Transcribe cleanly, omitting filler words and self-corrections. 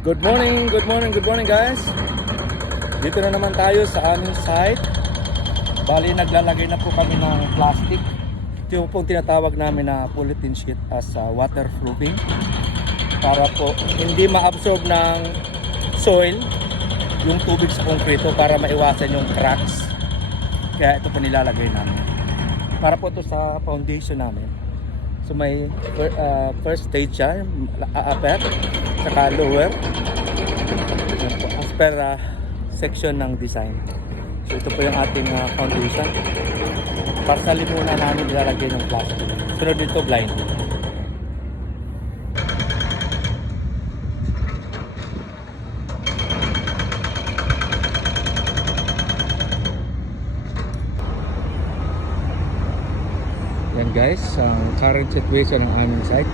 Good morning guys. Dito na naman tayo sa aming site. Bali naglalagay na po kami ng plastic. Ito yung pong tinatawag namin na polythene sheet as waterproofing. Para po hindi ma-absorb ng soil yung tubig sa konkreto para maiwasan yung cracks. Kaya ito po nilalagay namin. Para po ito sa foundation namin. So may first stage siya, upper, saka lower. As per section ng design. So ito po yung ating foundation. Partially muna namin ilalagay ng plastic. Sunod dito blind. Yan guys, ang current situation ng aming site.